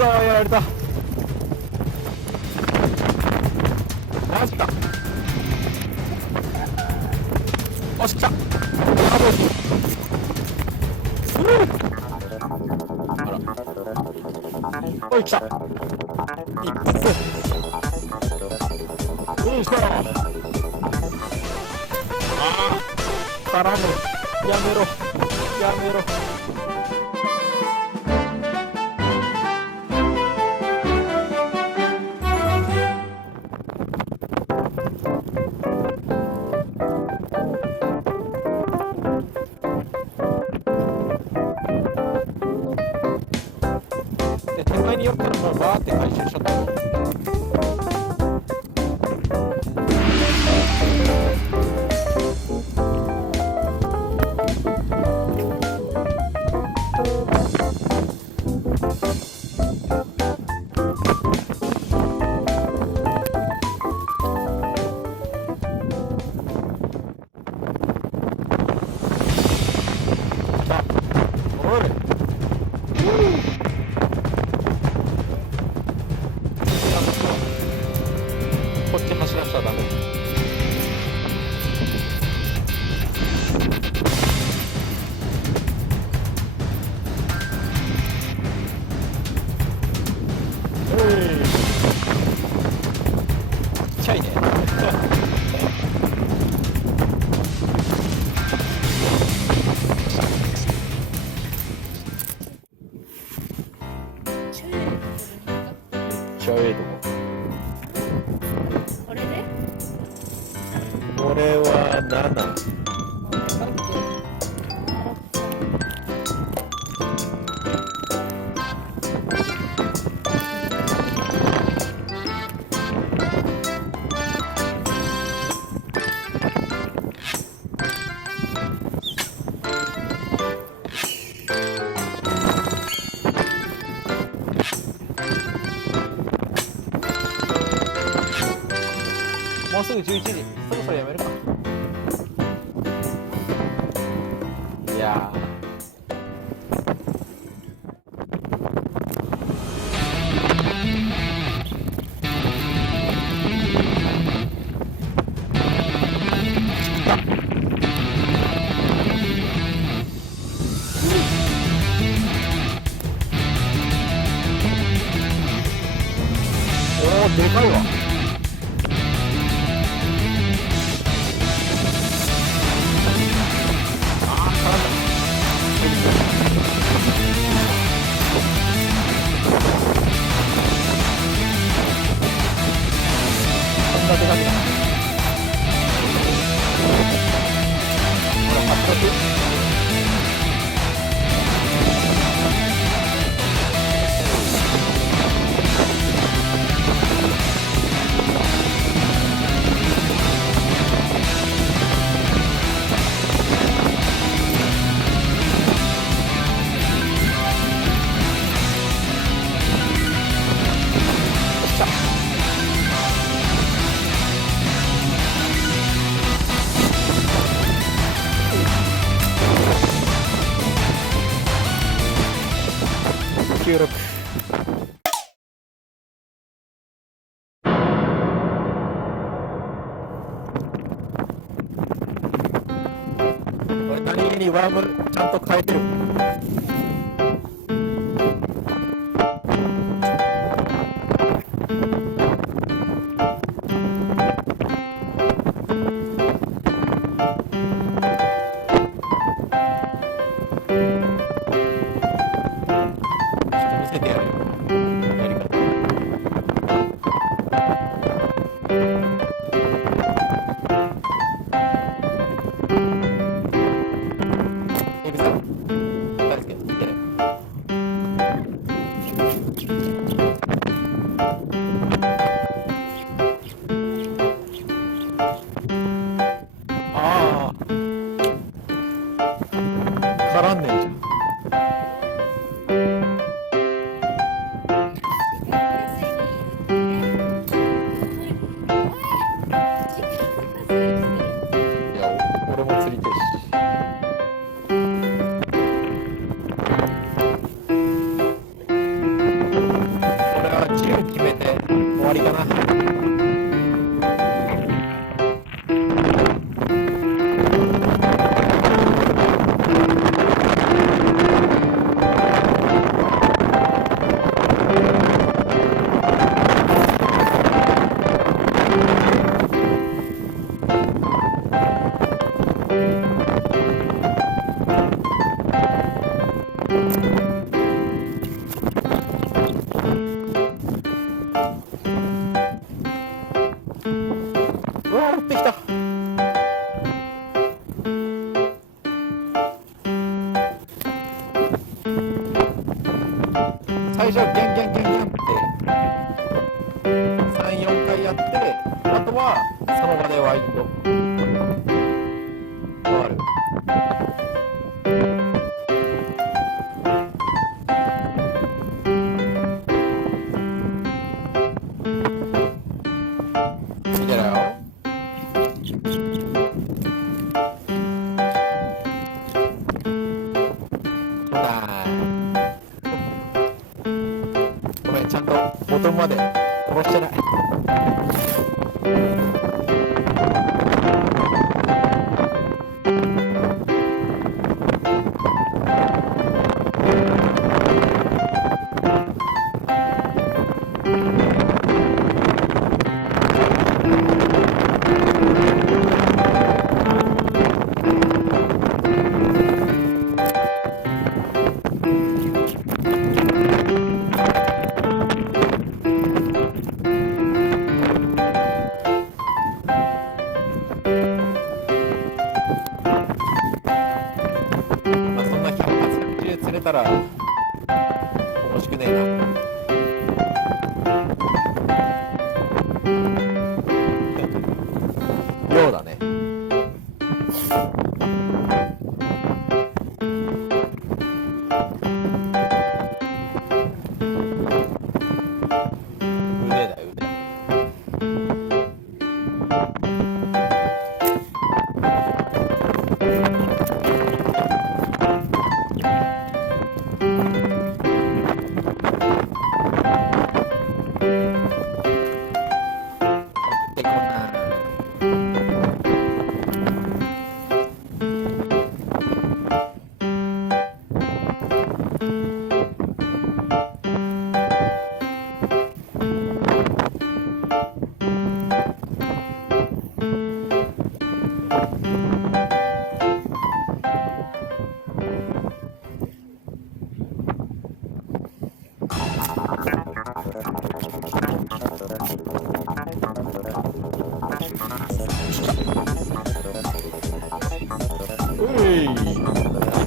そー、やられた。マジか。よし、来た。あら、おい、来た。一発。よいしょ。あー、絡む。やめろ、やめろ。で、手前に寄ったらもうバーって回収しちゃった。こっち走らせたらダメ。おい、ちっちゃいね。ちょいとこ。これでこれは7。もうすぐ11時、そろそろやめるか。いやおお、でかいわ。こんなでかくな。ほら、パチパチ。96。これ何気にワームちゃんと変えてる。見せてやるよ、やり方。エビさん、大好きです。見てね。ああ、絡んねんじゃん。俺も釣りてるし。以上ギャンギャンギャンギャンって3、4回やって、あとはその場でワインド終わる。見てろよ。ごめん、ちゃんとボトムまで殺してない。釣れたら惜しくねえな。量だね。腕だ腕。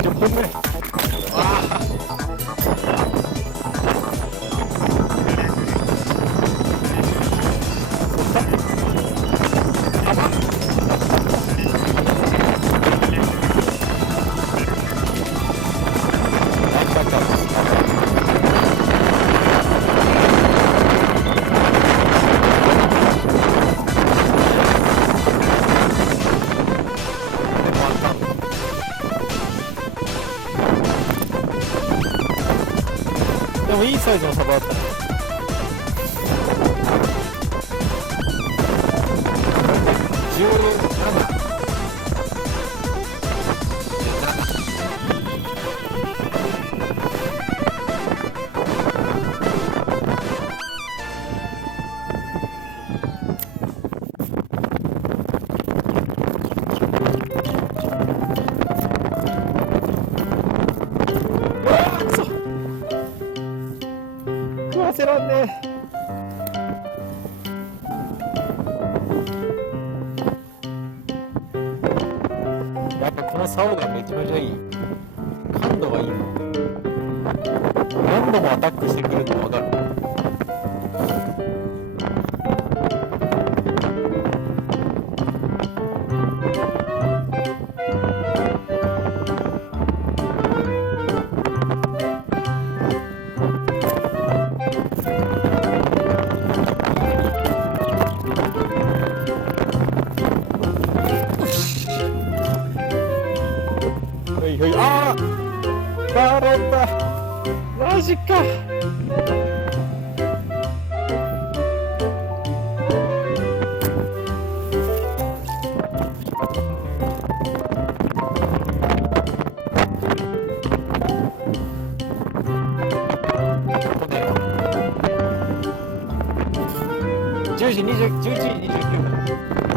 10本目。でもいいサイズのサバだったね。17。食わせらんねえ。やっぱこの竿がめちゃめちゃいい。感度がいい。何度もアタックしてくるの分かる。あー、バロンだ。マジか。10時20、11時29分。